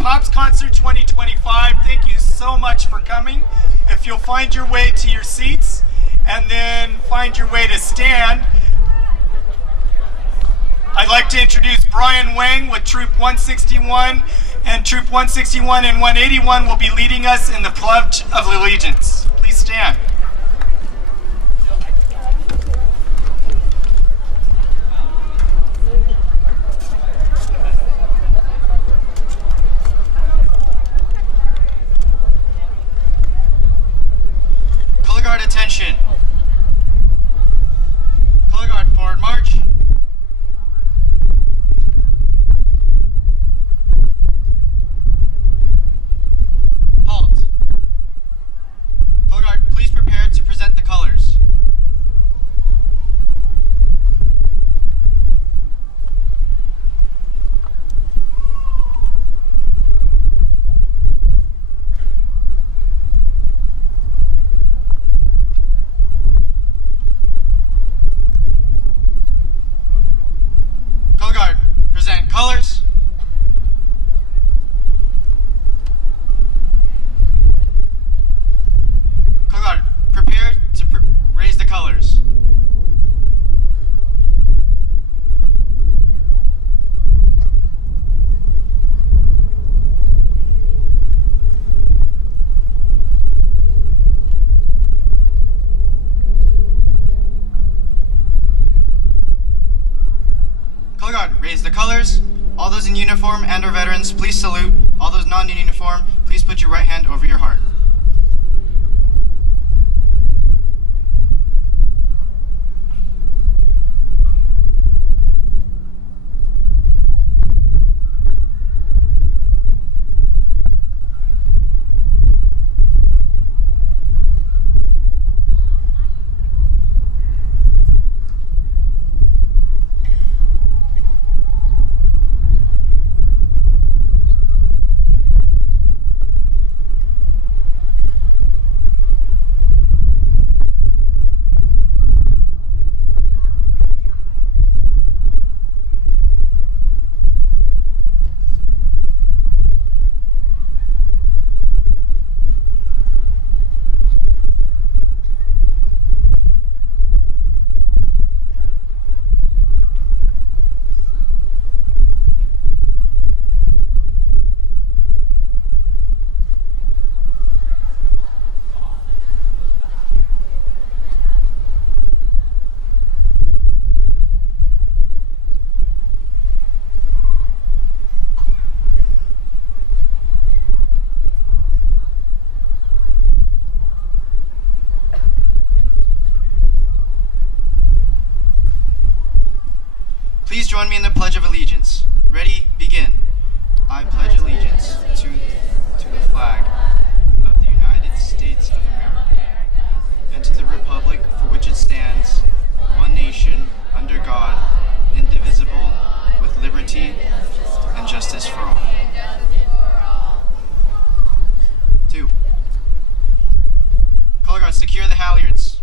Pops Concert 2025. Thank you so much for coming. If you'll find your way to your seats and then find your way to stand, I'd like to introduce Brian Wang with Troop 161, and Troop 161 and 181 will be leading us in the Pledge of Allegiance. Please stand. Color guard attention. Color guard forward march. Halt. Color guard, please prepare to present the colors. Color guard, present colors. Color guard, prepare to raise the colors. Color guard, raise the colors. All those in uniform and or veterans, please salute. All those non in uniform, please put your right hand over your heart. Please join me in the Pledge of Allegiance. Ready, begin. I pledge allegiance to the flag of the United States of America and to the republic for which it stands, one nation, under God, indivisible, with liberty and justice for all. 2. Color guard, secure the halyards.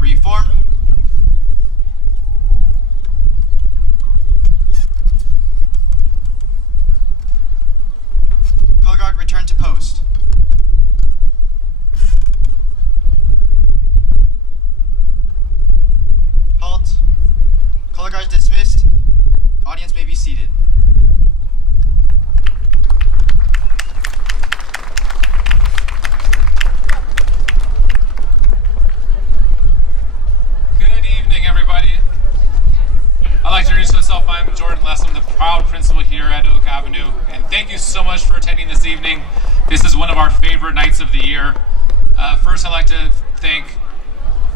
Reform. Color guard, return to post. Halt. Color guard dismissed. Audience may be seated. I'd like to introduce myself. I'm Jordan Lessam, the proud principal here at Oak Avenue, and thank you so much for attending this evening. This is one of our favorite nights of the year. First, I'd like to thank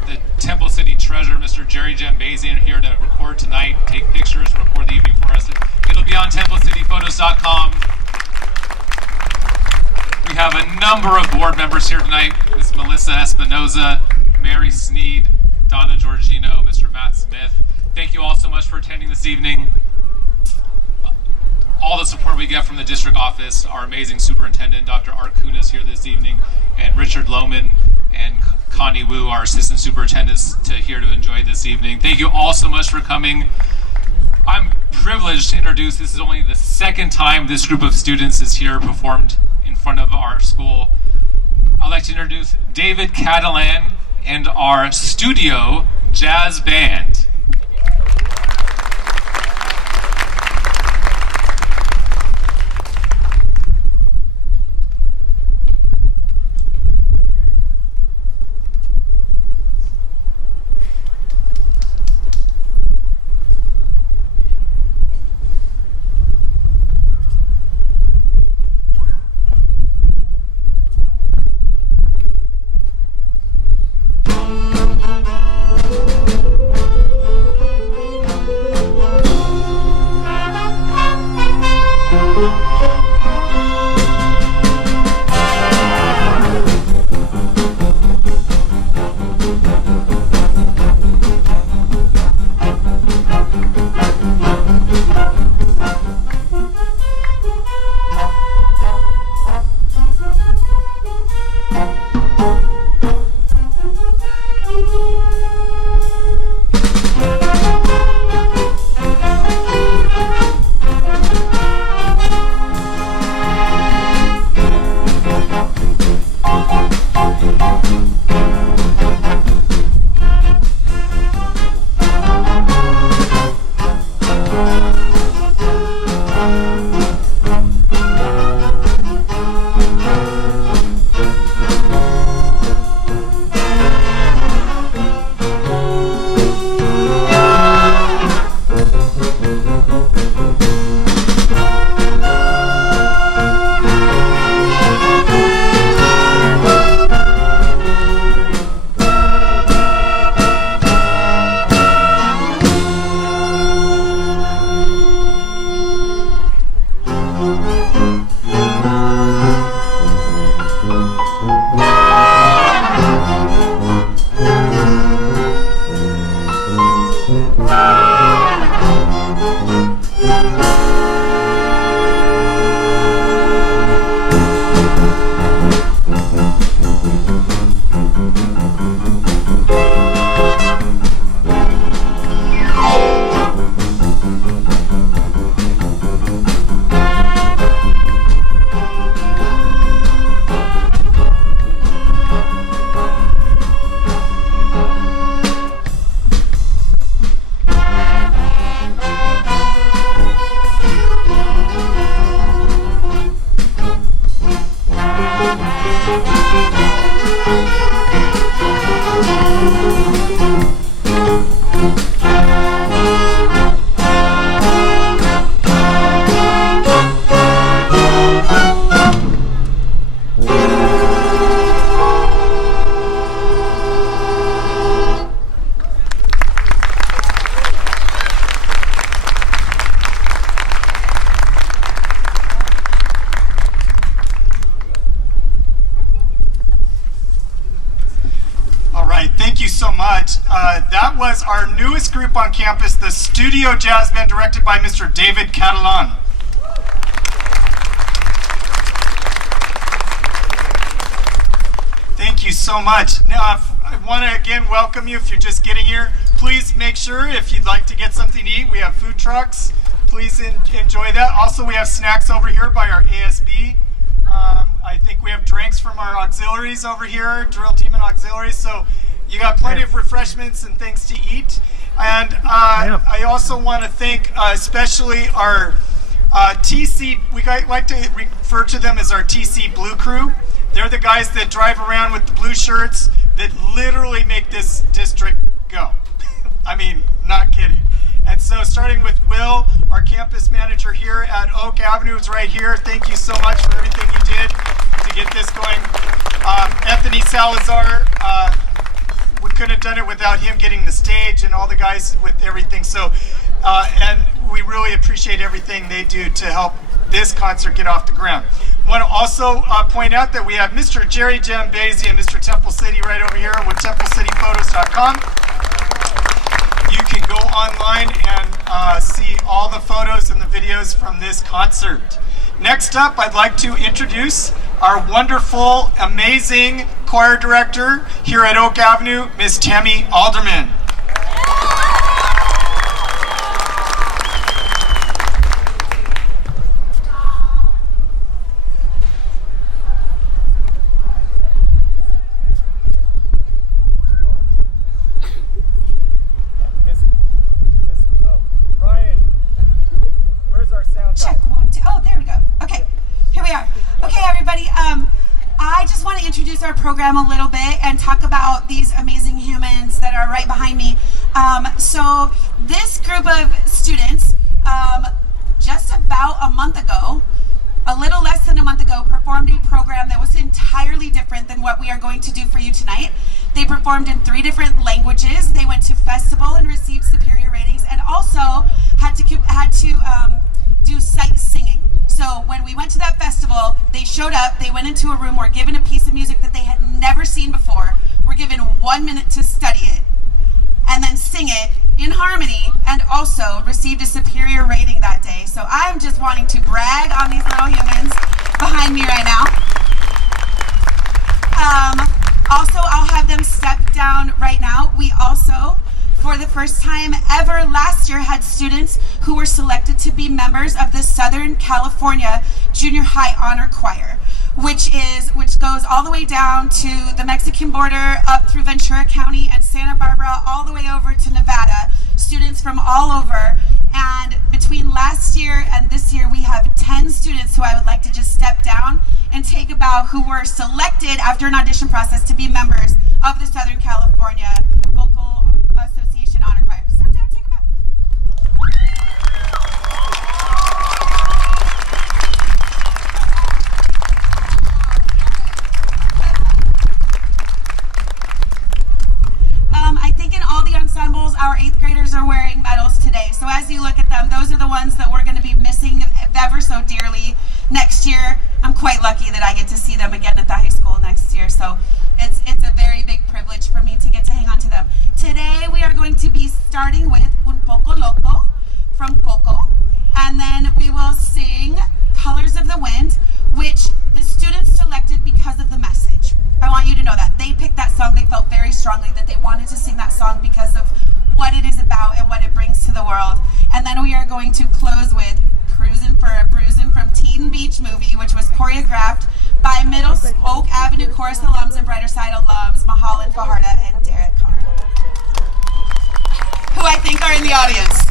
the Temple City treasurer, Mr. Jerry Jambazian, here to record tonight, take pictures, and record the evening for us. It'll be on TempleCityPhotos.com. We have a number of board members here tonight. Ms. Melissa Espinoza, Mary Sneed, Donna Giorgino, Mr. Matt Smith. Thank you all so much for attending this evening. All the support we get from the district office, our amazing superintendent, Dr. Art Kunis, here this evening, and Richard Lohman and Connie Wu, our assistant superintendents, here to enjoy this evening. Thank you all so much for coming. I'm privileged to introduce, this is only the second time this group of students is here performed in front of our school. I'd like to introduce David Catalan and our studio jazz band. That was our newest group on campus, the Studio Jazz Band, directed by Mr. David Catalan. Thank you so much. Now, I want to again welcome you if you're just getting here. Please make sure if you'd like to get something to eat, we have food trucks. Please enjoy that. Also, we have snacks over here by our ASB. I think we have drinks from our auxiliaries over here, drill team and auxiliaries. So you got plenty of refreshments and things to eat. And I also want to thank especially our TC, we like to refer to them as our TC Blue Crew. They're the guys that drive around with the blue shirts that literally make this district go. I mean, not kidding. And so starting with Will, our campus manager here at Oak Avenue, is right here. Thank you so much for everything you did to get this going. Anthony Salazar we couldn't have done it without him getting the stage and all the guys with everything. So, and we really appreciate everything they do to help this concert get off the ground. I want to also point out that we have Mr. Jerry Jambazian, Mr. Temple City right over here with TempleCityPhotos.com. You can go online and see all the photos and the videos from this concert. Next up, I'd like to introduce our wonderful, amazing choir director here at Oak Avenue, Miss Tammy Alderman. I just want to introduce our program a little bit and talk about these amazing humans that are right behind me. So this group of students, just about a month ago, a little less than a month ago, performed a program that was entirely different than what we are going to do for you tonight. They performed in 3 different languages. They went to festival and received superior ratings, and also had to do sight singing. So when we went to that festival, they showed up, they went into a room, were given a piece of music that they had never seen before, were given 1 minute to study it, and then sing it in harmony, and also received a superior rating that day. So I'm just wanting to brag on these little humans behind me right now. Also, I'll have them step down right now. We also, for the first time ever last year, had students who were selected to be members of the Southern California Junior High Honor Choir, which goes all the way down to the Mexican border, up through Ventura County and Santa Barbara, all the way over to Nevada. Students from all over. And between last year and this year, we have 10 students who I would like to just step down and take a bow, who were selected after an audition process to be members of the Southern California Vocal Association Honor Choir. Step down, take a bow. I think in all the ensembles, our 8th graders are wearing medals today. So as you look at them, those are the ones that we're going to be missing ever so dearly next year. I'm quite lucky that I get to see them again at the high school next year. So it's a very big privilege for me to get to hang on to them. Today we are going to be starting with Un Poco Loco from Coco. And then we will sing Colors of the Wind, which the students selected because of the message. I want you to know that. They picked that song. They felt very strongly that they wanted to sing that song because of what it is about and what it brings to the world. And then we are going to close with Cruisin' for a Bruisin' from Teen Beach Movie, which was choreographed by Middle Oak Avenue Chorus alums and Brighter Side alums, Mahal and Fajarda and Derek Carr, who I think are in the audience.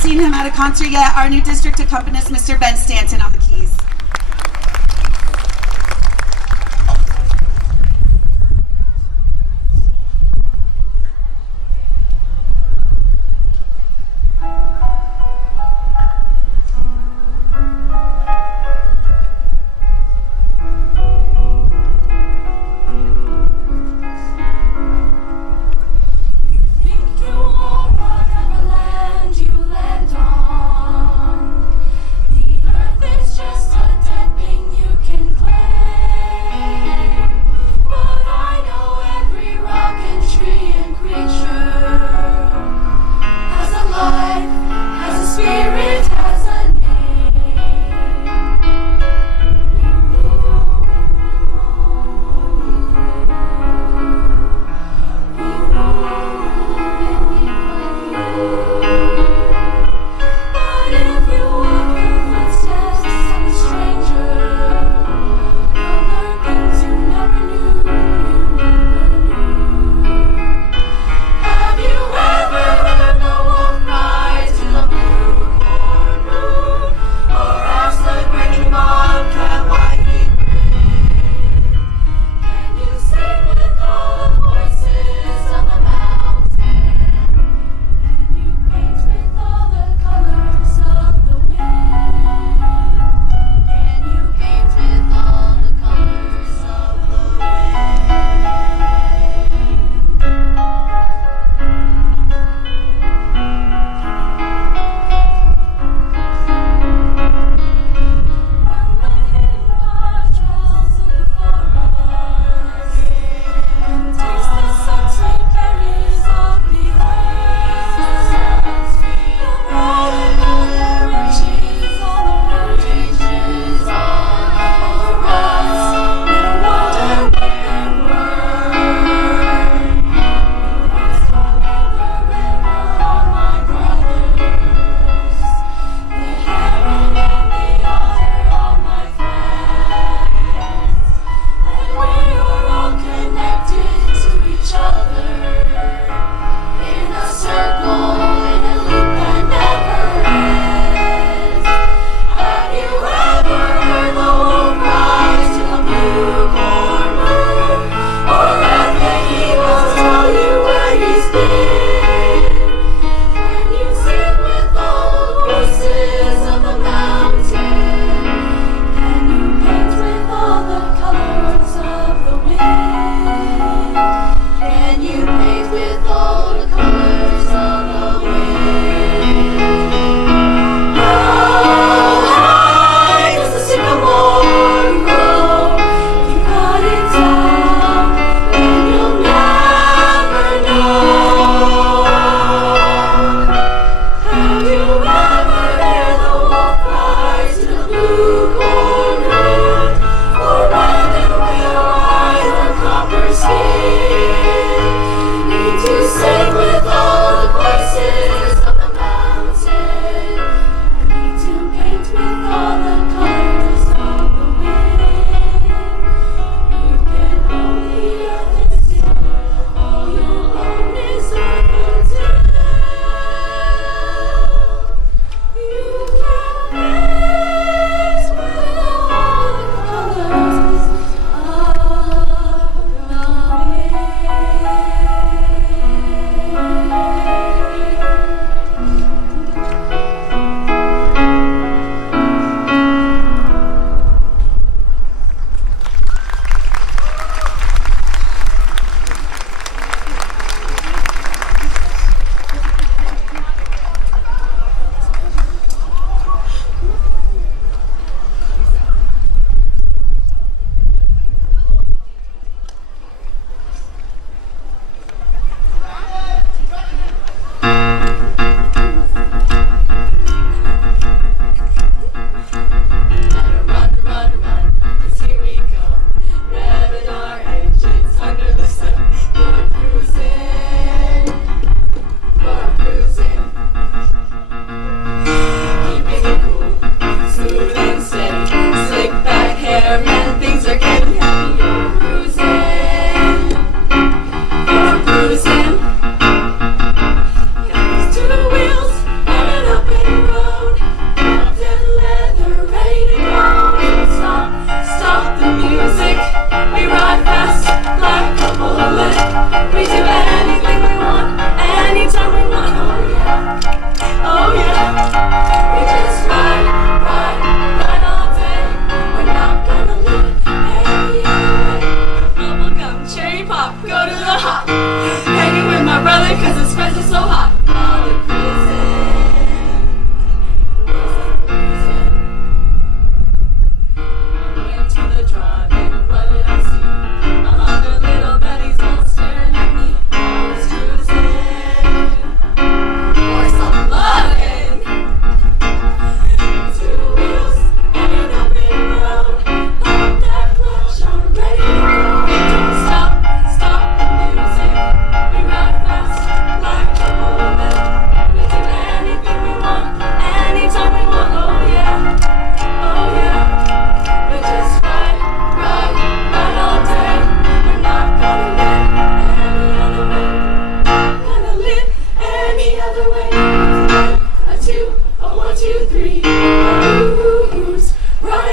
seen him at a concert yet, our new district accompanist, Mr. Ben Stanton on the keys. This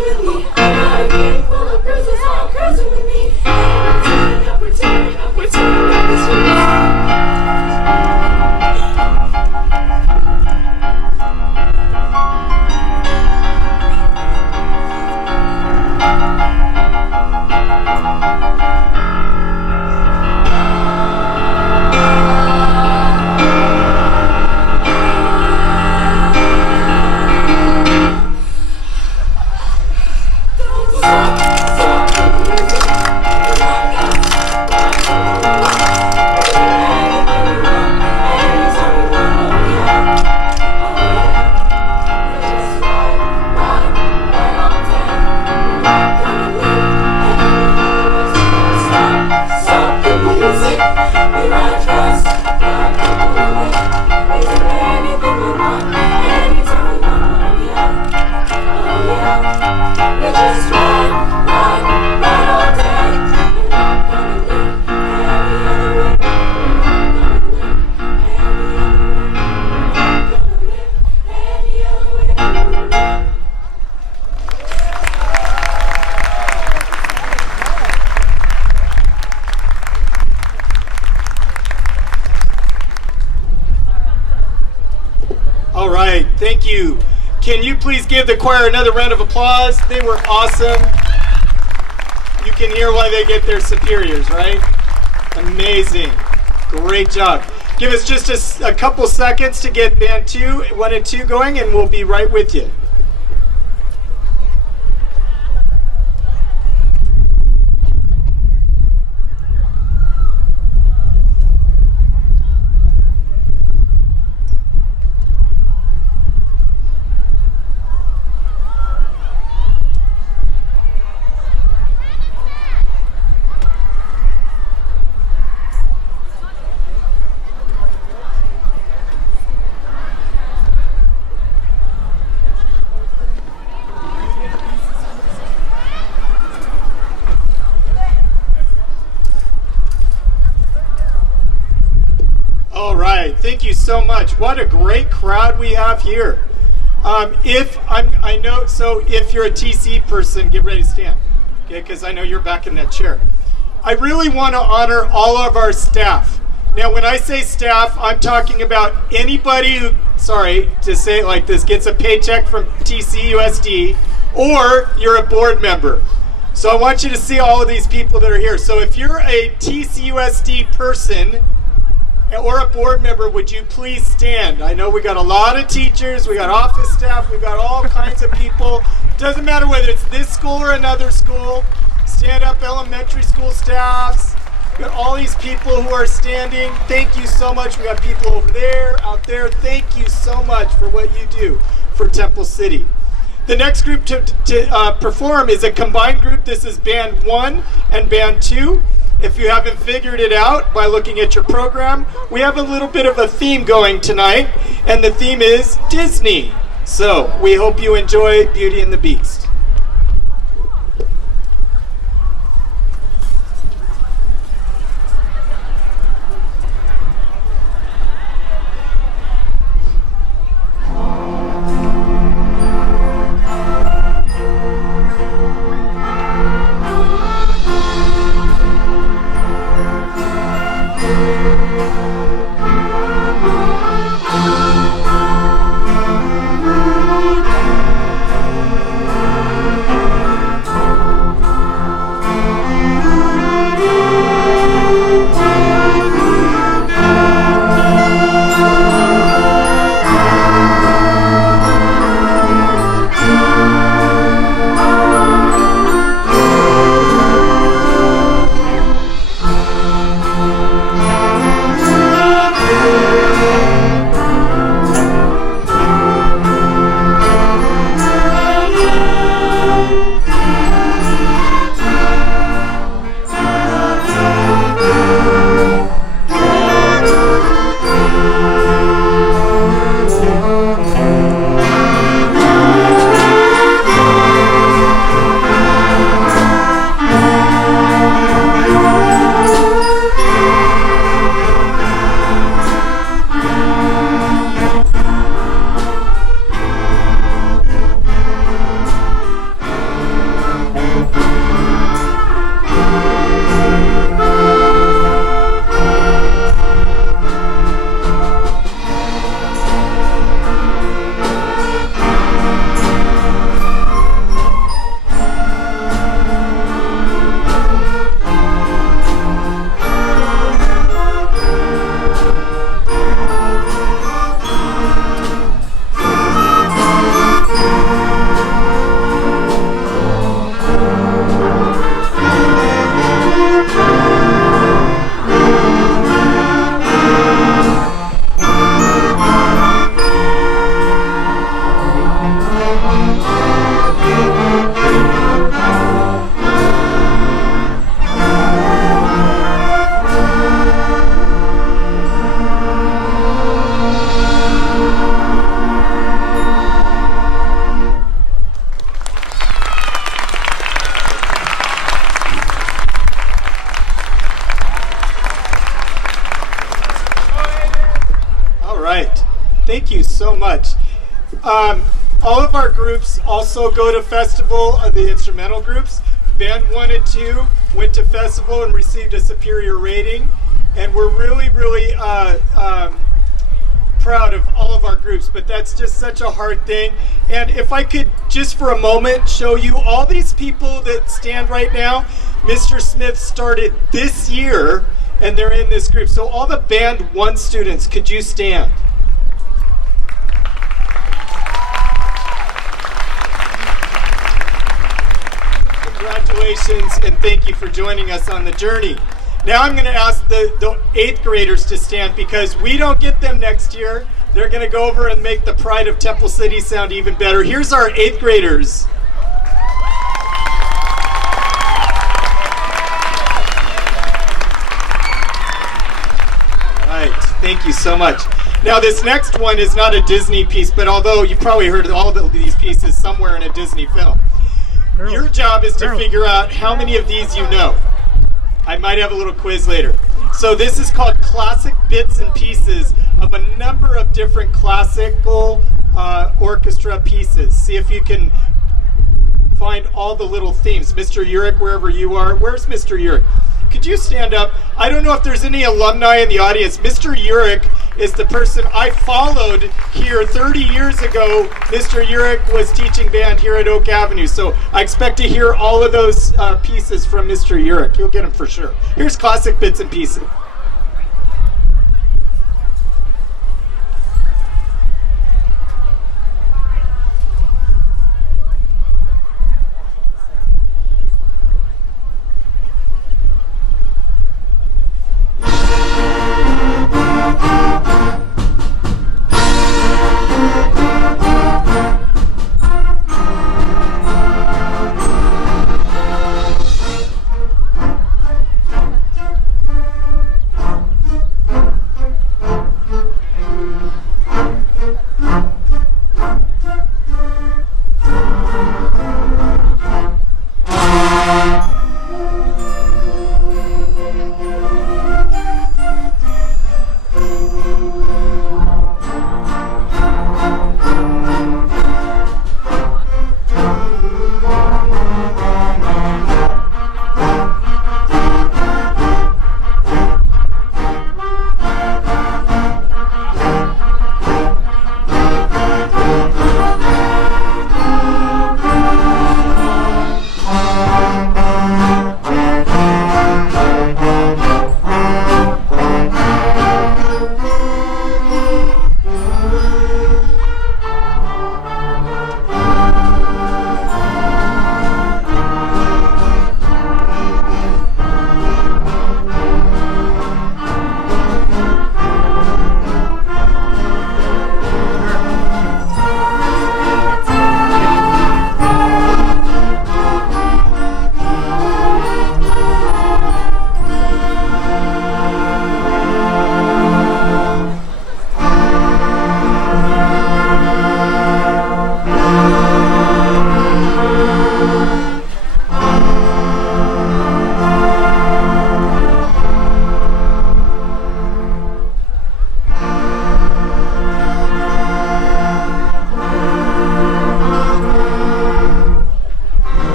with me. I got a game full of bruises, all cursing with me. And we're tearing up the streets. All right, thank you. Can you please give the choir another round of applause? They were awesome. You can hear why they get their superiors, right? Amazing. Great job. Give us just a couple seconds to get band 1 and 2 going, and we'll be right with you. All right, thank you so much. What a great crowd we have here. If you're a TC person, get ready to stand, okay? Because I know you're back in that chair. I really want to honor all of our staff. Now, when I say staff, I'm talking about anybody who, sorry to say it like this, gets a paycheck from TCUSD, or you're a board member. So I want you to see all of these people that are here. So if you're a TCUSD person or a board member, would you please stand? I know we got a lot of teachers, we got office staff, we got all kinds of people. Doesn't matter whether it's this school or another school. Stand up, elementary school staffs. We got all these people who are standing. Thank you so much. We got people over there, out there. Thank you so much for what you do for Temple City. The next group to perform is a combined group. This is Band 1 and Band 2. If you haven't figured it out by looking at your program, we have a little bit of a theme going tonight, and the theme is Disney. So we hope you enjoy Beauty and the Beast. Thank you so much. All of our groups also go to festival, the instrumental groups. Band 1 and 2 went to festival and received a superior rating. And we're really, really proud of all of our groups, but that's just such a hard thing. And if I could just for a moment show you all these people that stand right now, Mr. Smith started this year and they're in this group. So all the Band 1 students, could you stand? Congratulations and thank you for joining us on the journey. Now I'm going to ask the 8th graders to stand because we don't get them next year. They're going to go over and make the pride of Temple City sound even better. Here's our 8th graders. All right, thank you so much. Now this next one is not a Disney piece, but although you probably heard all of these pieces somewhere in a Disney film. Your job is to figure out how many of these you know. I might have a little quiz later. So this is called Classic Bits and Pieces of a number of different classical orchestra pieces. See if you can find all the little themes. Mr. Urich, wherever you are. Where's Mr. Urich? Could you stand up? I don't know if there's any alumni in the audience. Mr. Urich is the person I followed here 30 years ago. Mr. Urich was teaching band here at Oak Avenue. So I expect to hear all of those pieces from Mr. Urich. You'll get them for sure. Here's Classic Bits and Pieces.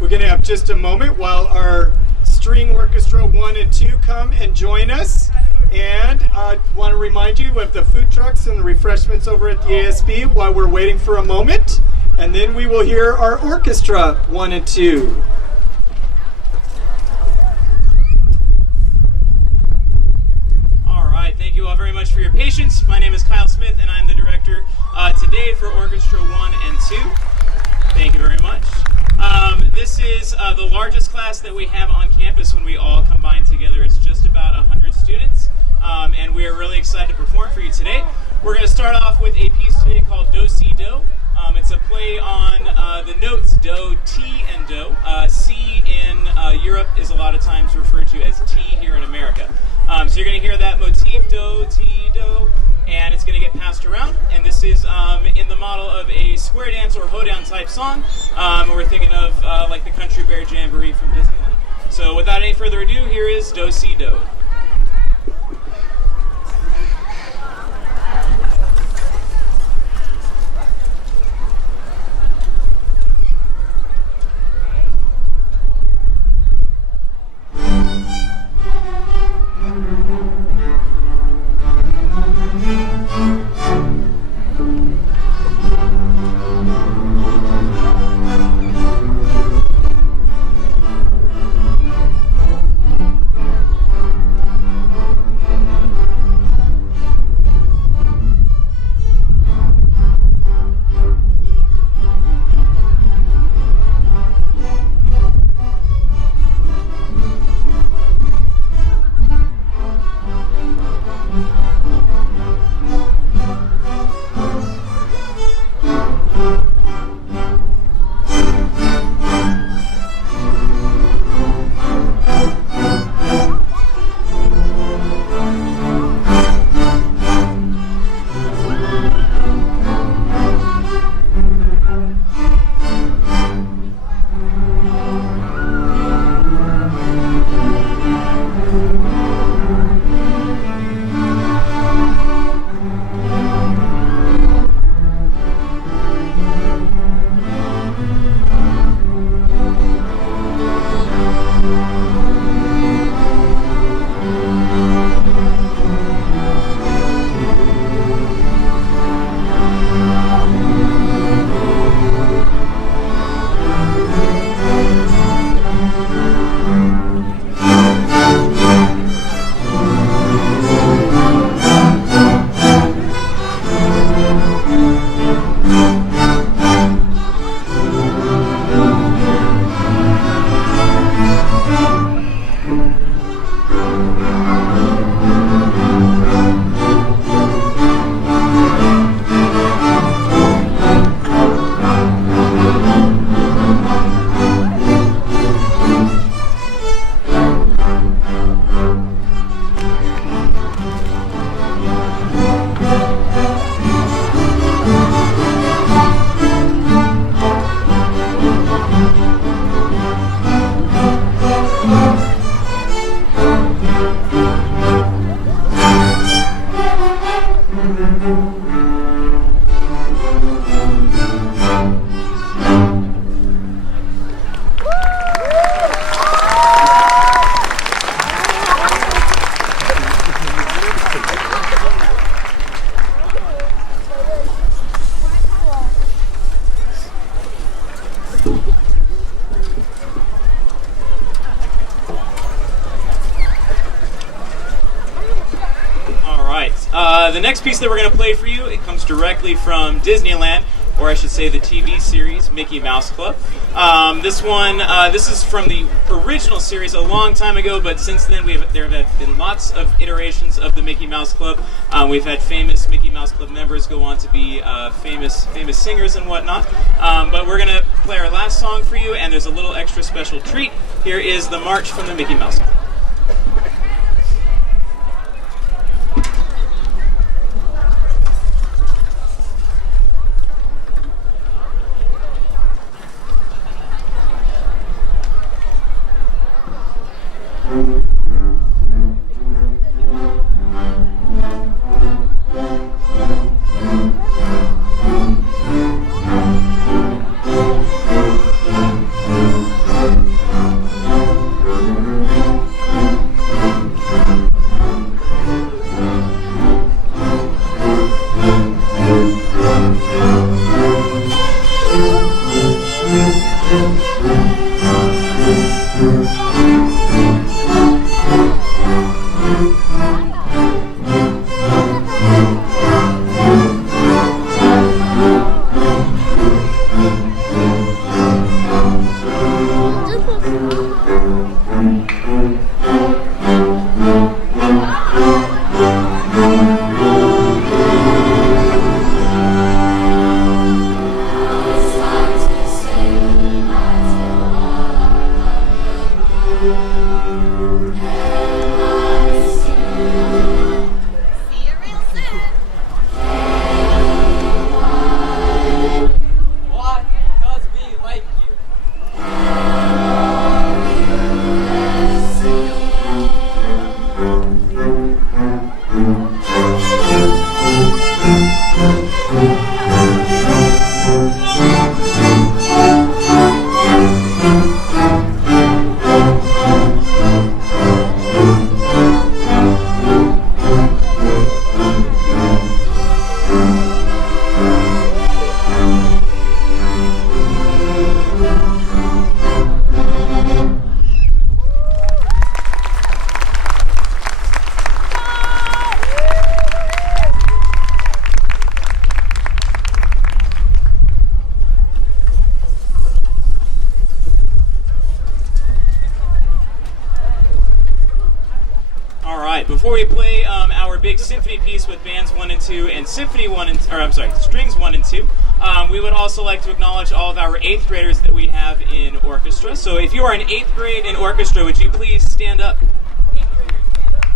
We're going to have just a moment while our string orchestra 1 and 2 come and join us. And I want to remind you of the food trucks and the refreshments over at the ASB while we're waiting for a moment. And then we will hear our orchestra 1 and 2. Thank you all very much for your patience. My name is Kyle Smith, and I'm the director today for Orchestra 1 and 2. Thank you very much. This is the largest class that we have on campus when we all combine together. It's just about 100 students, and we are really excited to perform for you today. We're going to start off with a piece today called Do, Si, Do. It's a play on the notes Do, Ti, and Do. C in Europe is a lot of times referred to as T here in America. So you're going to hear that motif, Do, Ti, Do, and it's going to get passed around. And this is in the model of a square dance or hoedown type song. We're thinking of like the Country Bear Jamboree from Disneyland. So without any further ado, here is Do, Si, Do. The next piece that we're going to play for you, it comes directly from Disneyland, or I should say the TV series, Mickey Mouse Club. This is from the original series a long time ago, but since then there have been lots of iterations of the Mickey Mouse Club. We've had famous Mickey Mouse Club members go on to be famous singers and whatnot. But we're going to play our last song for you, and there's a little extra special treat. Here is the March from the Mickey Mouse Club. Before we play our big symphony piece with bands 1 and 2 and strings 1 and 2, we would also like to acknowledge all of our 8th graders that we have in orchestra. So if you are in 8th grade in orchestra, would you please stand up? 8th graders, stand up.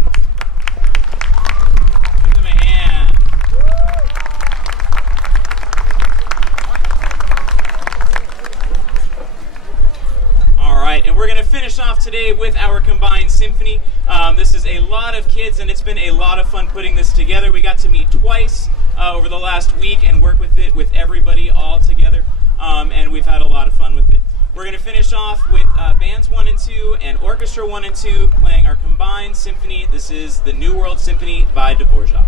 Give them a hand. All right, and we're going to finish off today with our combined symphony. This is a lot of kids, and it's been a lot of fun putting this together. We got to meet twice over the last week and work with it with everybody all together, and we've had a lot of fun with it. We're going to finish off with bands 1 and 2 and orchestra 1 and 2 playing our combined symphony. This is the New World Symphony by Dvorak.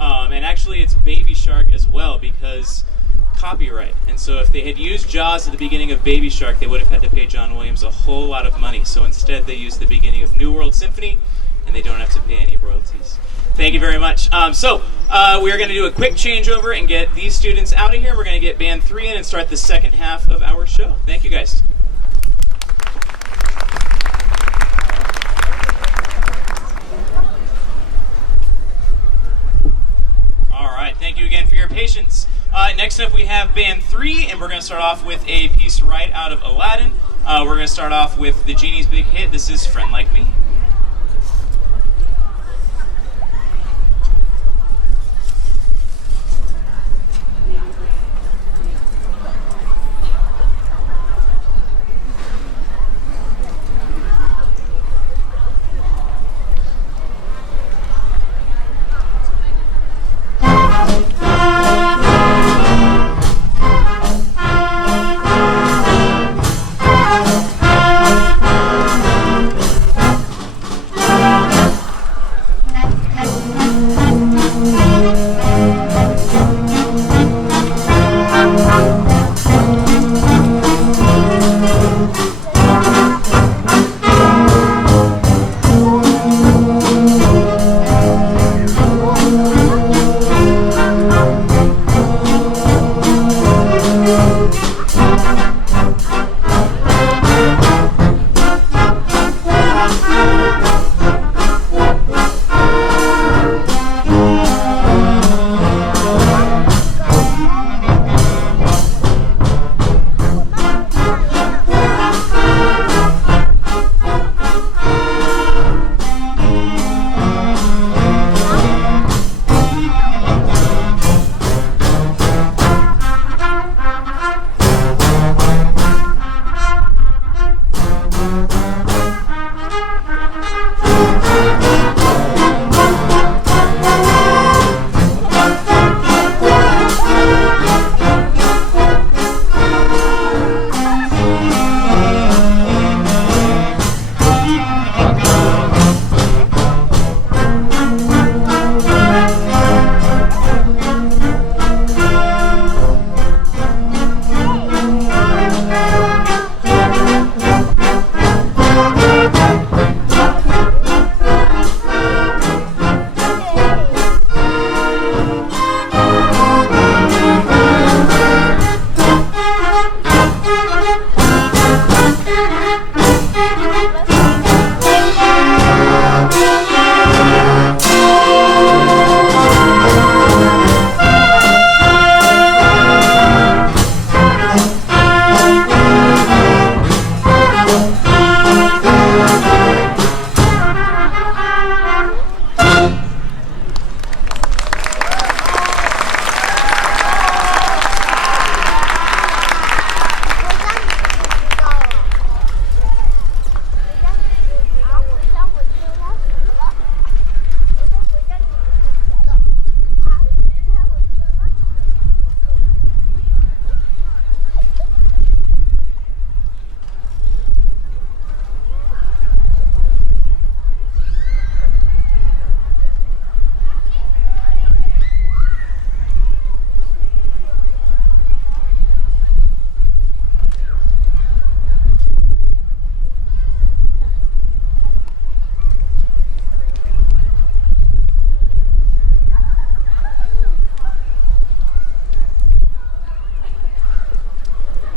And actually it's Baby Shark as well because copyright. And so if they had used Jaws at the beginning of Baby Shark, they would have had to pay John Williams a whole lot of money. So instead they used the beginning of New World Symphony, and they don't have to pay any royalties. Thank you very much. We are going to do a quick changeover and get these students out of here. We're going to get Band 3 in and start the second half of our show. Thank you, guys. All right, thank you again for your patience. Next up, we have Band 3, and we're going to start off with a piece right out of Aladdin. We're going to start off with the Genie's big hit. This is Friend Like Me.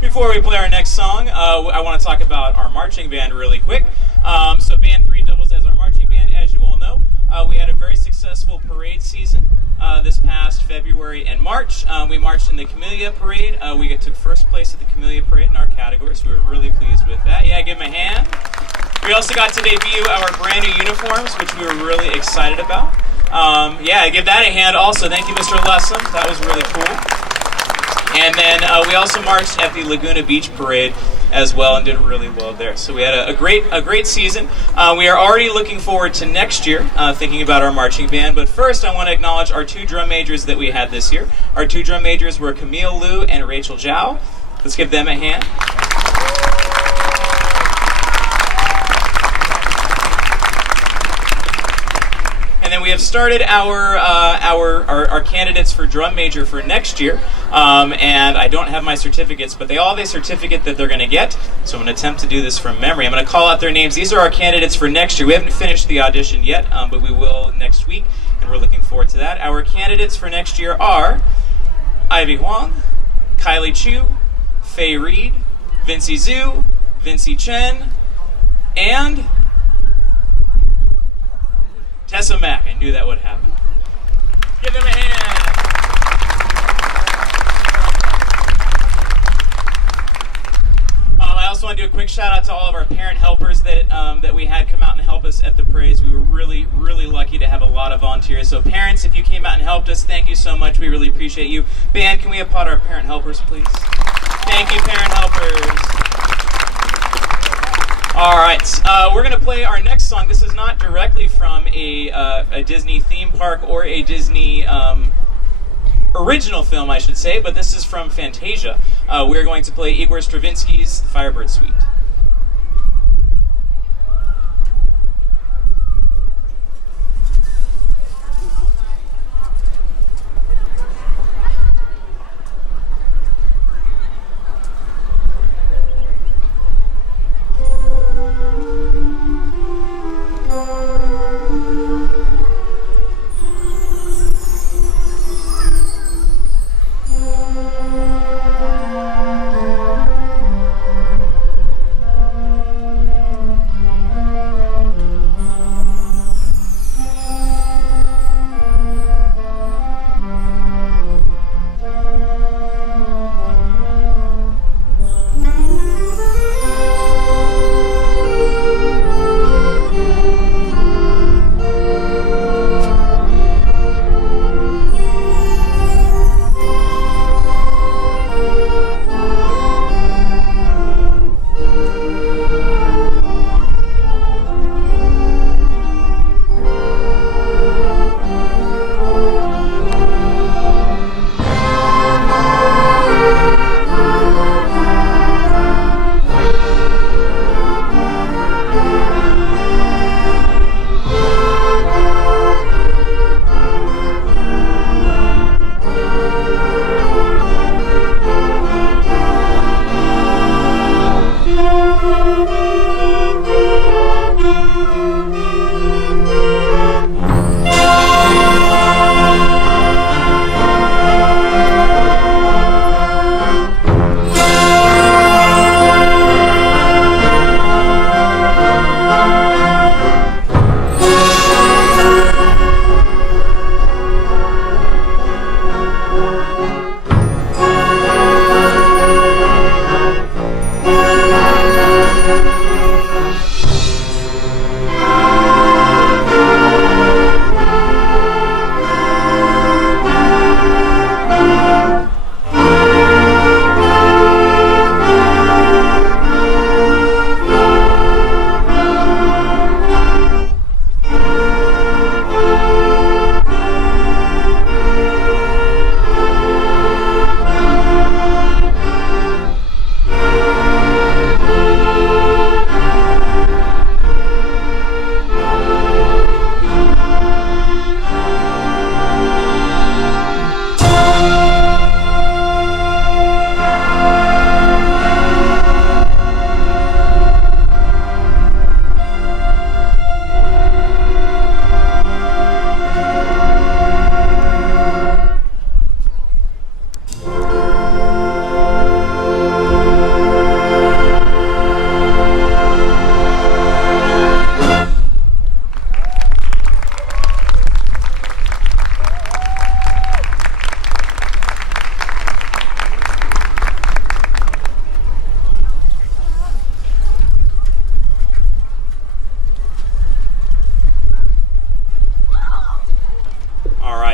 Before we play our next song, I want to talk about our marching band really quick. So Band 3 doubles as our marching band, as you all know. We had a very successful parade season this past February and March. We marched in the Camellia Parade. We took first place at the Camellia Parade in our category, so we were really pleased with that. Yeah, give them a hand. We also got to debut our brand new uniforms, which we were really excited about. Yeah, give that a hand also. Thank you, Mr. Lessem. That was really cool. And then we also marched at the Laguna Beach Parade as well and did really well there. So we had a great season. We are already looking forward to next year, thinking about our marching band. But first, I want to acknowledge our two drum majors that we had this year. Our two drum majors were Camille Liu and Rachel Zhao. Let's give them a hand. And then we have started our candidates for drum major for next year, and I don't have my certificates, but they all have a certificate that they're going to get, so I'm going to attempt to do this from memory. I'm going to call out their names. These are our candidates for next year. We haven't finished the audition yet, but we will next week, and we're looking forward to that. Our candidates for next year are Ivy Huang, Kylie Chu, Faye Reed, Vincy Zhu, Vincy Chen, and Tessa Mack. I knew that would happen. Give them a hand. I also want to do a quick shout out to all of our parent helpers that we had come out and help us at the parades. We were really, really lucky to have a lot of volunteers. So parents, if you came out and helped us, thank you so much. We really appreciate you. Band, can we applaud our parent helpers, please? Thank you, parent helpers. All right, we're going to play our next song. This is not directly from a Disney theme park or a Disney original film, I should say, but this is from Fantasia. We're going to play Igor Stravinsky's Firebird Suite.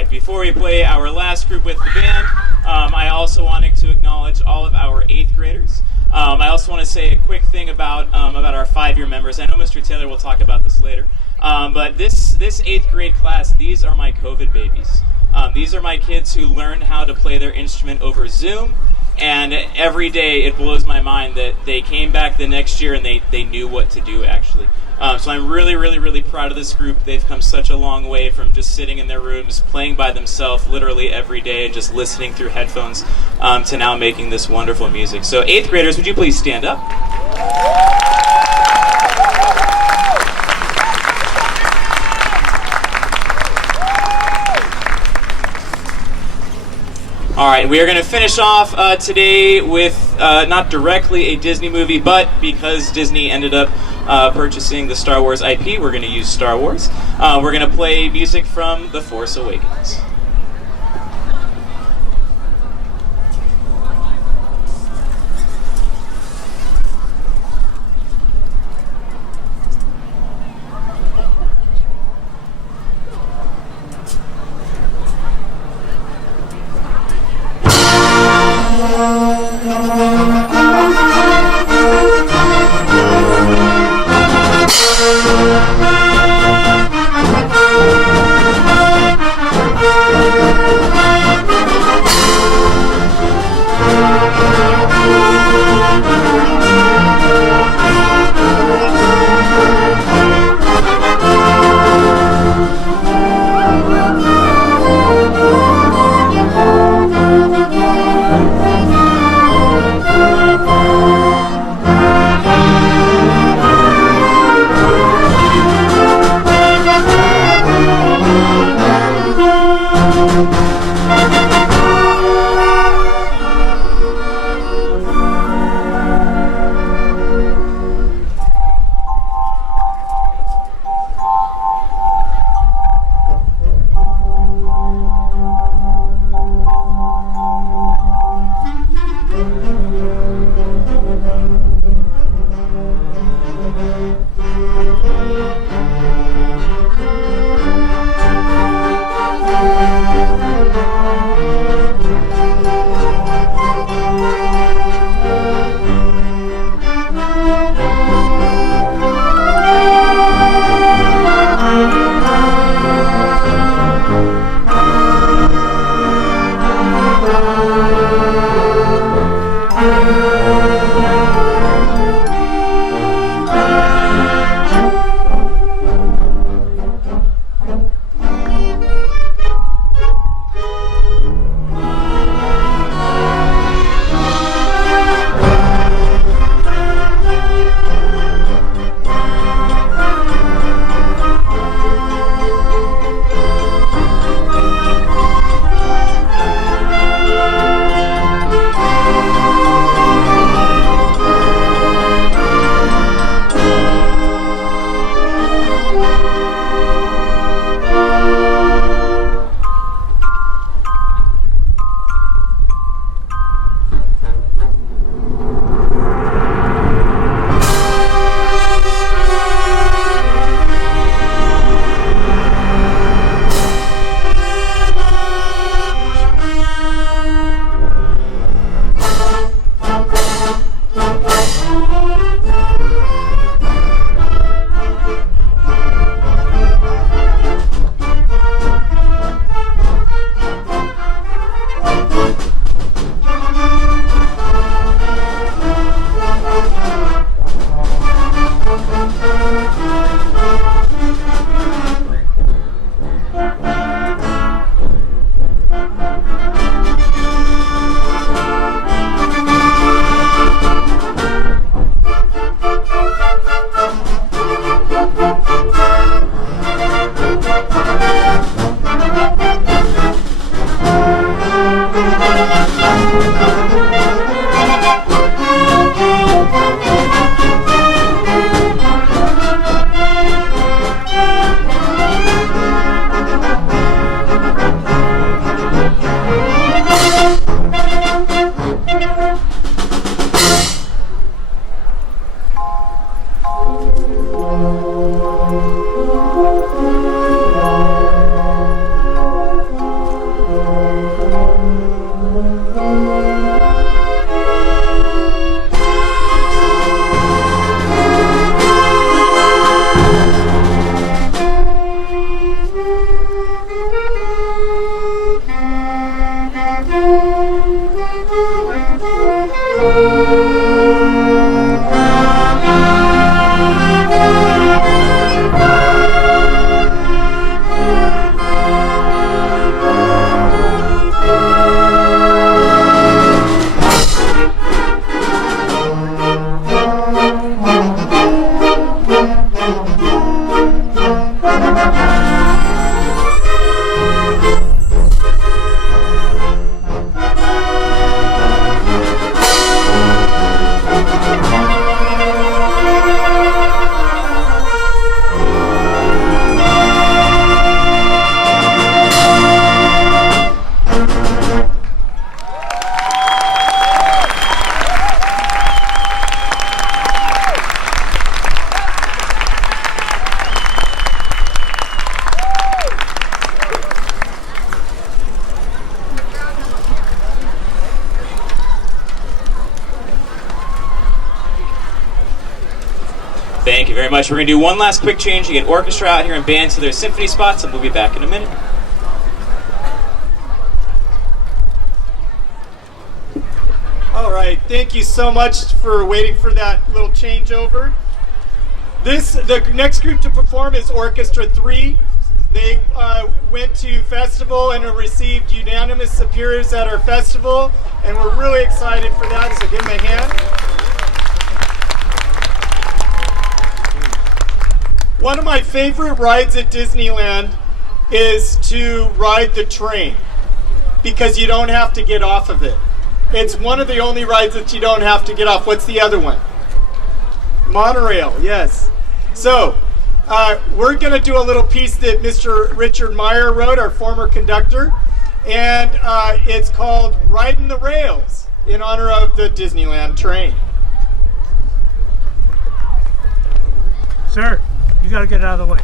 Before we play our last group with the band, I also wanted to acknowledge all of our 8th graders. I also want to say a quick thing about our 5-year members. I know Mr. Taylor will talk about this later. But this 8th grade class, these are my COVID babies. These are my kids who learned how to play their instrument over Zoom, and every day it blows my mind that they came back the next year and they knew what to do, actually. So I'm really, really, really proud of this group. They've come such a long way from just sitting in their rooms, playing by themselves literally every day, and just listening through headphones, to now making this wonderful music. So 8th graders, would you please stand up? All right, we are going to finish off today with not directly a Disney movie, but because Disney ended up purchasing the Star Wars IP, we're going to use Star Wars. We're going to play music from The Force Awakens. Thank you very much. We're going to do one last quick change to get orchestra out here and band to their symphony spots, and we'll be back in a minute. All right, thank you so much for waiting for that little changeover. The next group to perform is Orchestra 3. They went to festival and received unanimous appearance at our festival, and we're really excited for that, so give them a hand. One of my favorite rides at Disneyland is to ride the train because you don't have to get off of it. It's one of the only rides that you don't have to get off. What's the other one? Monorail, yes. So we're going to do a little piece that Mr. Richard Meyer wrote, our former conductor, and it's called Riding the Rails in honor of the Disneyland train. Sir, you got to get out of the way.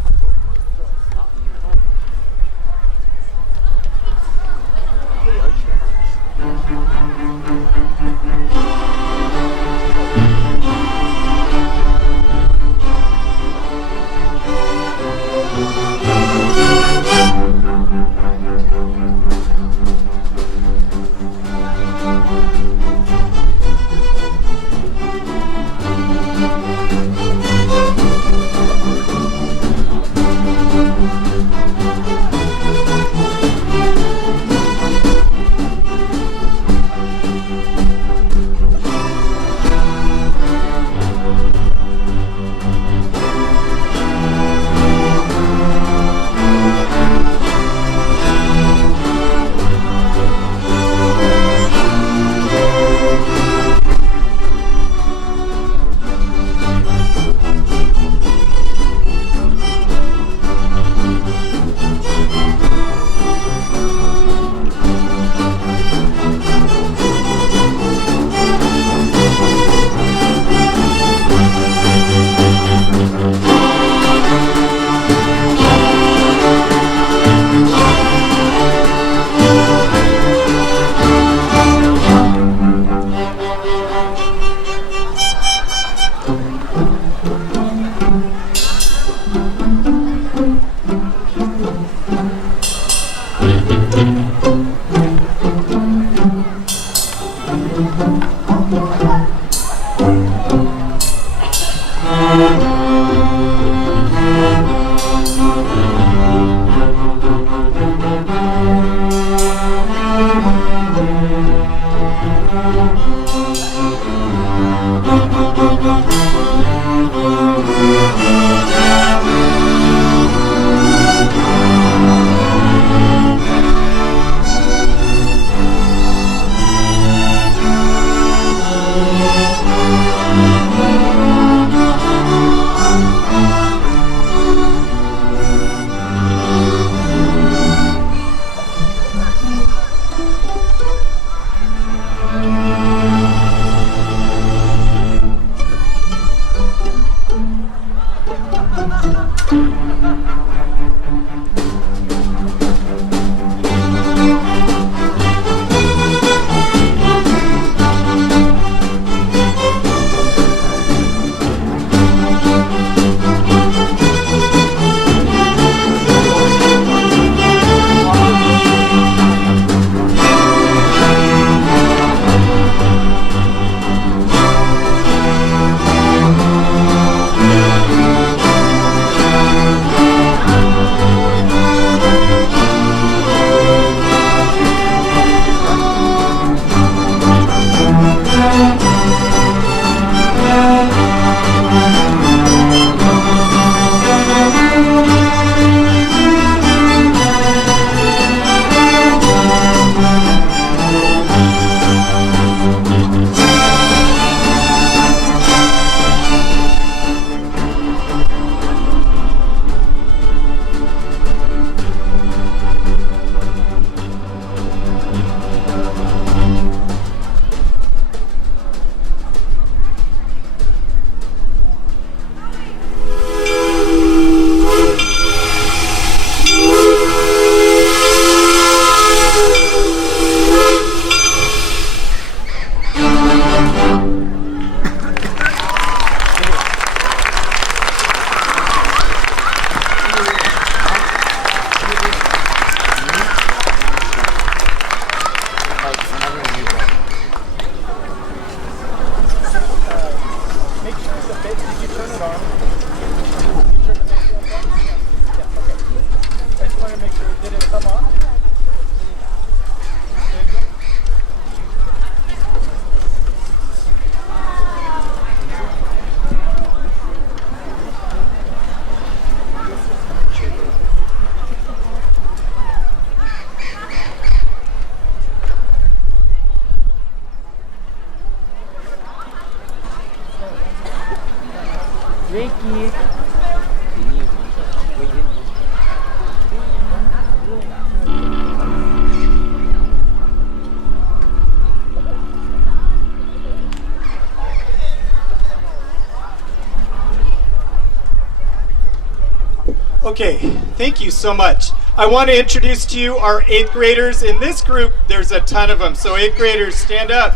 Okay, thank you so much. I want to introduce to you our 8th graders. In this group, there's a ton of them. So 8th graders, stand up.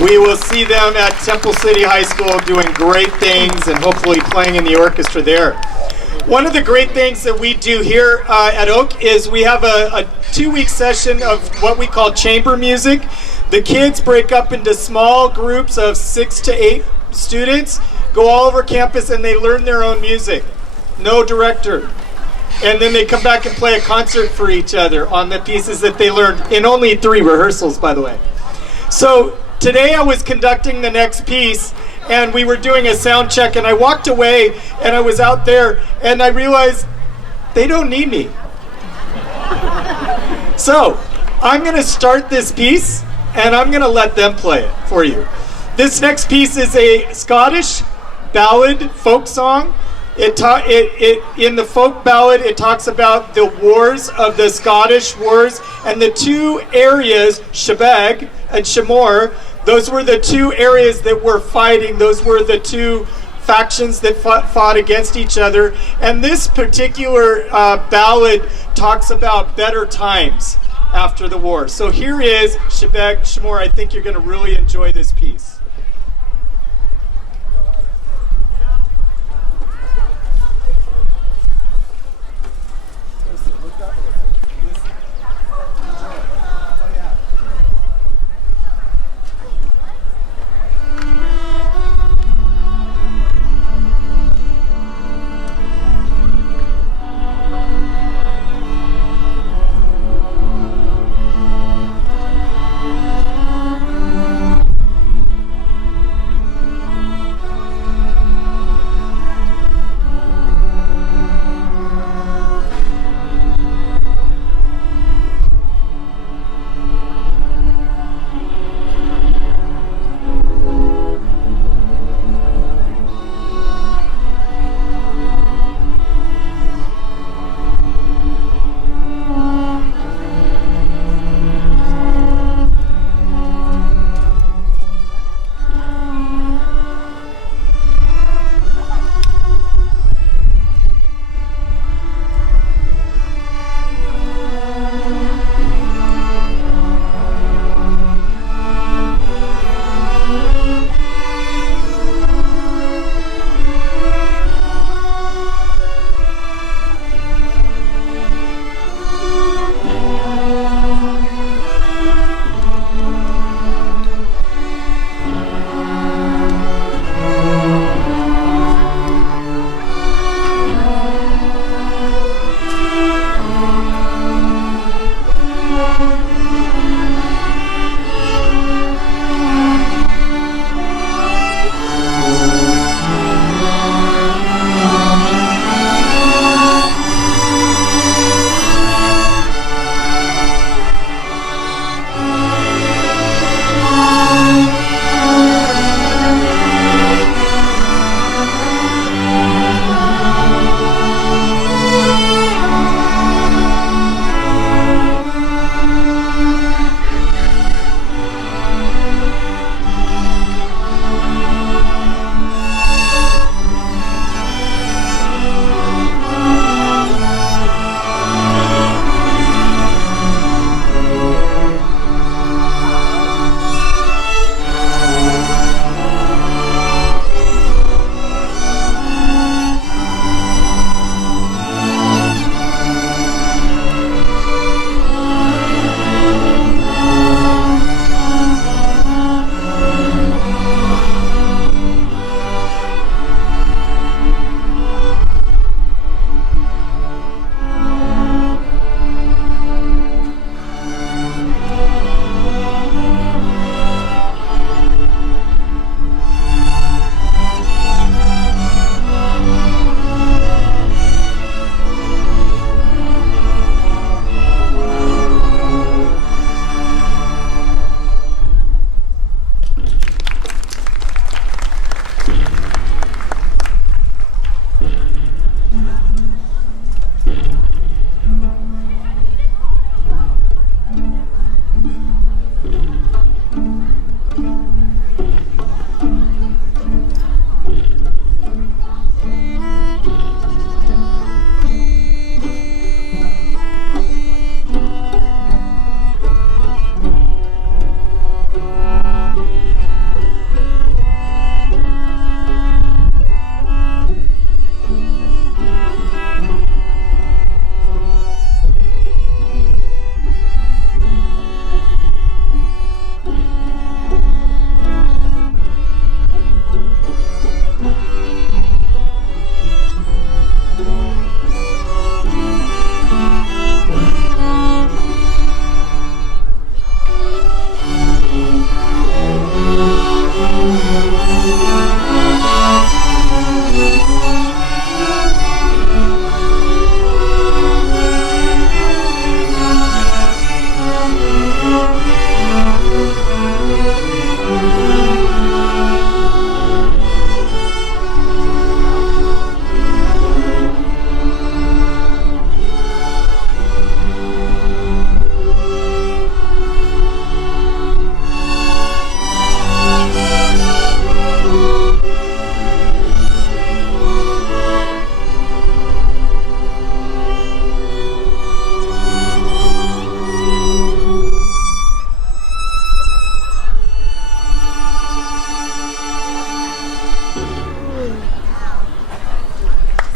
We will see them at Temple City High School doing great things and hopefully playing in the orchestra there. One of the great things that we do here at Oak is we have a 2-week session of what we call chamber music. The kids break up into small groups of 6 to 8 students, go all over campus, and they learn their own music. No director. And then they come back and play a concert for each other on the pieces that they learned in only 3 rehearsals, by the way. So today I was conducting the next piece, and we were doing a sound check, and I walked away, and I was out there, and I realized they don't need me. So I'm going to start this piece, and I'm going to let them play it for you. This next piece is a Scottish ballad folk song. In the folk ballad, it talks about the wars of the Scottish wars, and the 2 areas, Shebeg and Shemore, those were the 2 areas that were fighting. Those were the 2 factions that fought against each other. And this particular ballad talks about better times after the war. So here is Shebeg, Shemore. I think you're going to really enjoy this piece.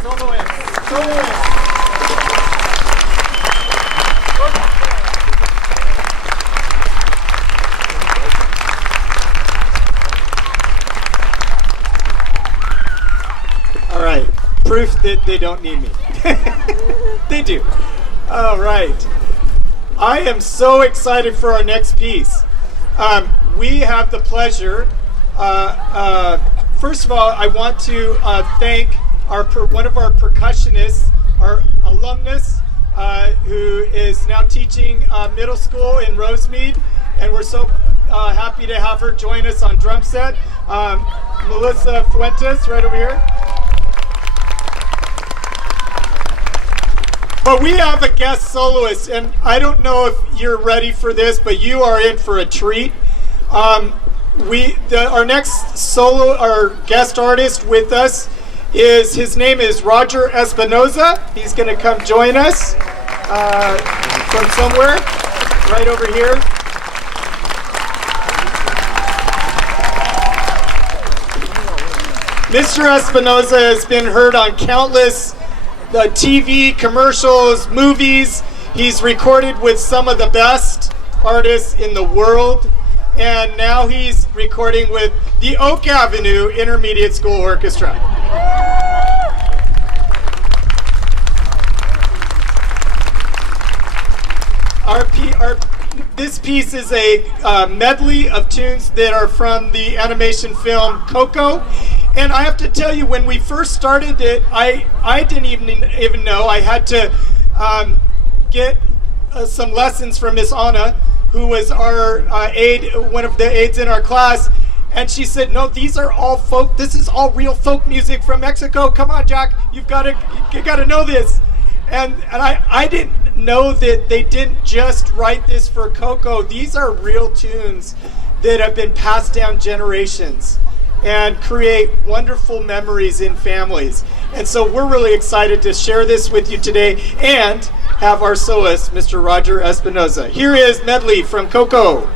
Soloist. Soloist. All right, proof that they don't need me. They do. All right. I am so excited for our next piece. We have the pleasure, first of all, I want to thank one of our percussionists, our alumnus, who is now teaching middle school in Rosemead, and we're so happy to have her join us on drum set. Melissa Fuentes, right over here. But we have a guest soloist, and I don't know if you're ready for this, but you are in for a treat. Our next our guest artist with us his name is Roger Espinoza. He's going to come join us from somewhere, right over here. Mr. Espinoza has been heard on countless TV, commercials, movies. He's recorded with some of the best artists in the world, and now he's recording with the Oak Avenue Intermediate School Orchestra. This piece is a medley of tunes that are from the animation film Coco. And I have to tell you, when we first started it, I didn't even know. I had to get some lessons from Miss Anna, who was our aide, one of the aides in our class. And she said, no, these are all folk. This is all real folk music from Mexico. Come on, Jack, you got to know this. And I didn't know that they didn't just write this for Coco. These are real tunes that have been passed down generations and create wonderful memories in families. And so we're really excited to share this with you today and have our soloist, Mr. Roger Espinoza. Here is medley from Coco.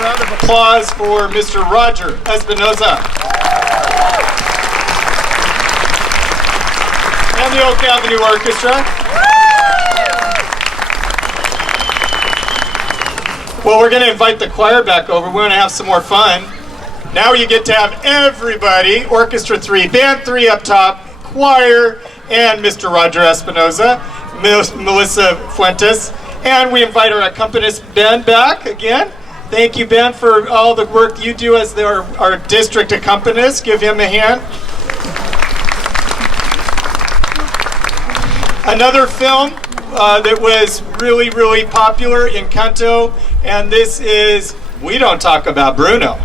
round of applause for Mr. Roger Espinoza. And the Oak Avenue Orchestra. Well, we're going to invite the choir back over. We're going to have some more fun. Now you get to have everybody, Orchestra 3, Band 3 up top, choir, and Mr. Roger Espinoza, Melissa Fuentes. And we invite our accompanist, Ben, back again. Thank you, Ben, for all the work you do as our district accompanist. Give him a hand. Another film that was really, really popular, Encanto, and this is We Don't Talk About Bruno.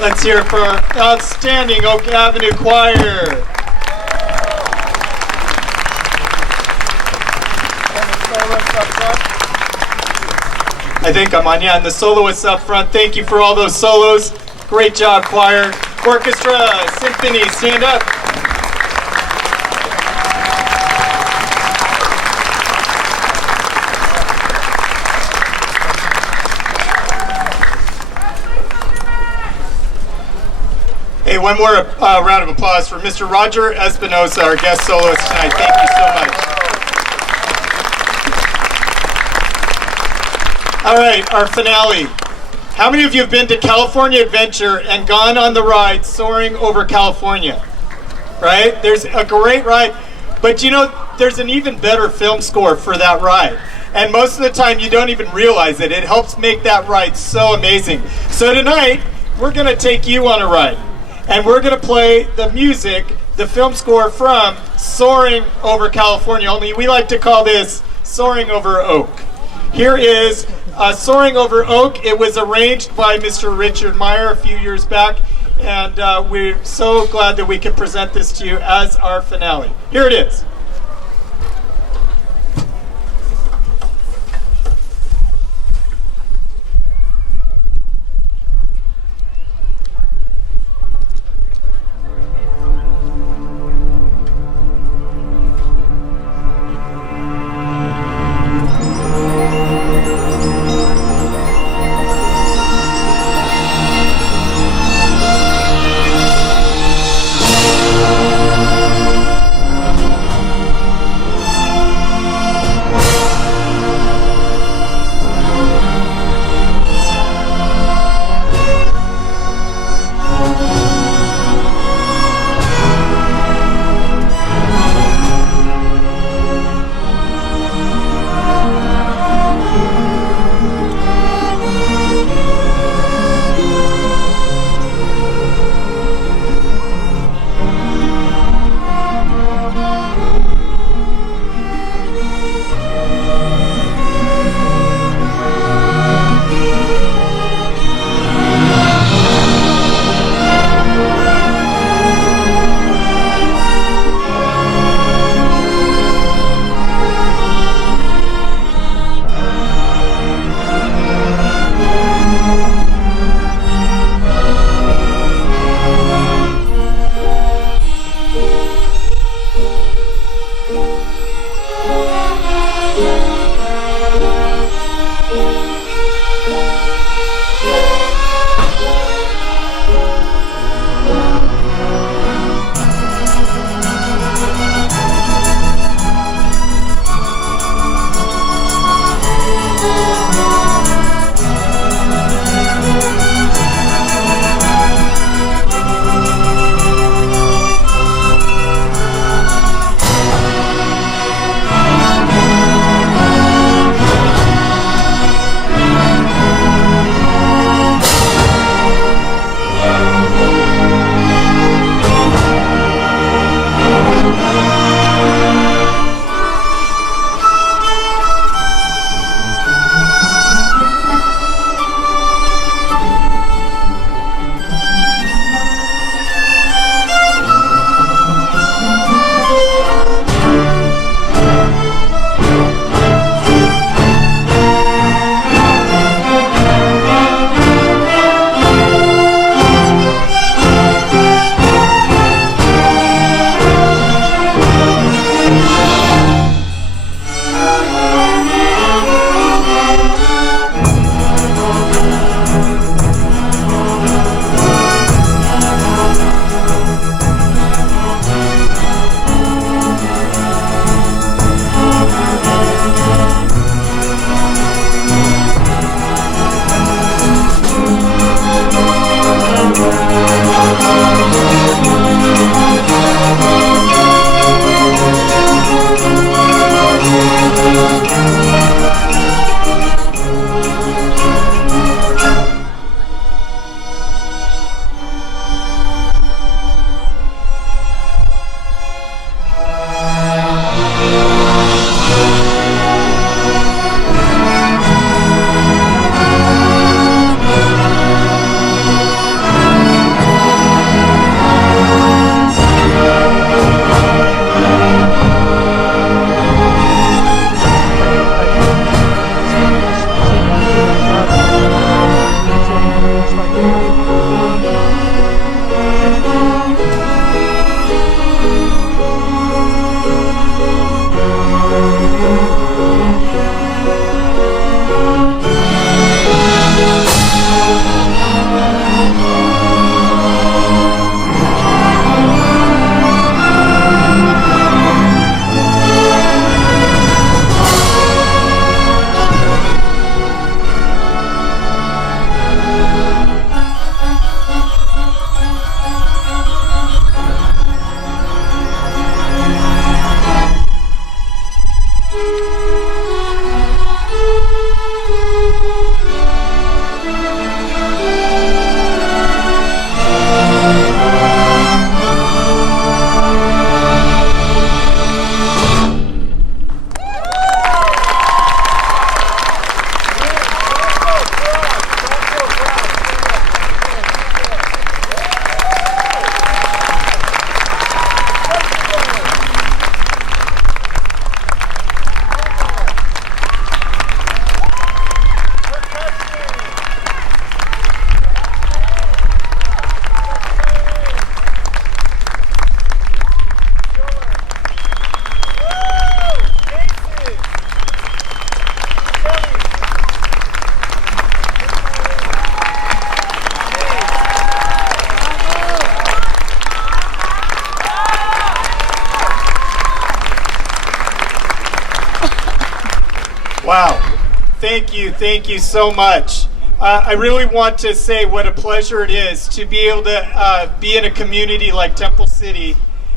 Let's hear it for our outstanding Oak Avenue Choir. I think I'm on, and the soloists up front. Thank you for all those solos. Great job, choir. Orchestra, symphony, stand up. Okay, one more round of applause for Mr. Roger Espinoza, our guest soloist tonight. Thank you so much. All right, our finale. How many of you have been to California Adventure and gone on the ride Soaring Over California? Right? There's a great ride, but you know, there's an even better film score for that ride. And most of the time you don't even realize it. It helps make that ride so amazing. So tonight, we're gonna take you on a ride. And we're gonna play the music, the film score from Soaring Over California. Only we like to call this Soaring Over Oak. Here is Soaring Over Oak. It was arranged by Mr. Richard Meyer a few years back. And we're so glad that we can present this to you as our finale. Here it is. Thank you so much. I really want to say what a pleasure it is to be able to be in a community like Temple City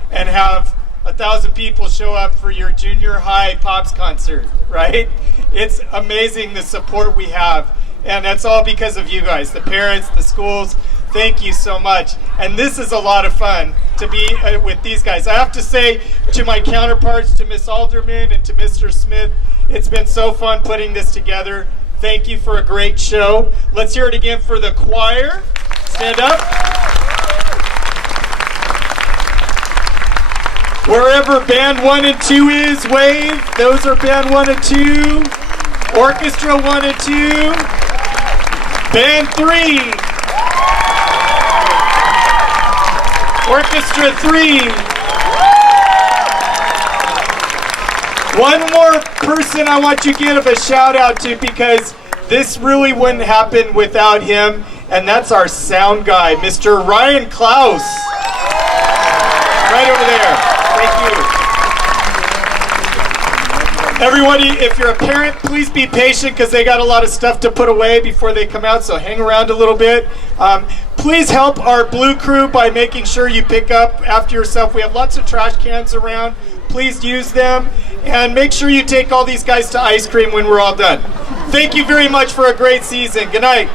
and have 1,000 people show up for your junior high Pops concert, right? It's amazing the support we have, and that's all because of you guys, the parents, the schools. Thank you so much. And this is a lot of fun to be with these guys. I have to say to my counterparts, to Miss Alderman and to Mr. Smith, it's been so fun putting this together. Thank you for a great show. Let's hear it again for the choir. Stand up. Wherever band 1 and 2 is, wave. Those are band 1 and 2. Orchestra 1 and 2. Band 3. Orchestra 3. One more person I want you to give a shout out to, because this really wouldn't happen without him, and that's our sound guy, Mr. Ryan Klaus. Right over there. Thank you. Everybody, if you're a parent, please be patient because they got a lot of stuff to put away before they come out, so hang around a little bit. Please help our Blue Crew by making sure you pick up after yourself. We have lots of trash cans around. Please use them, and make sure you take all these guys to ice cream when we're all done. Thank you very much for a great season. Good night.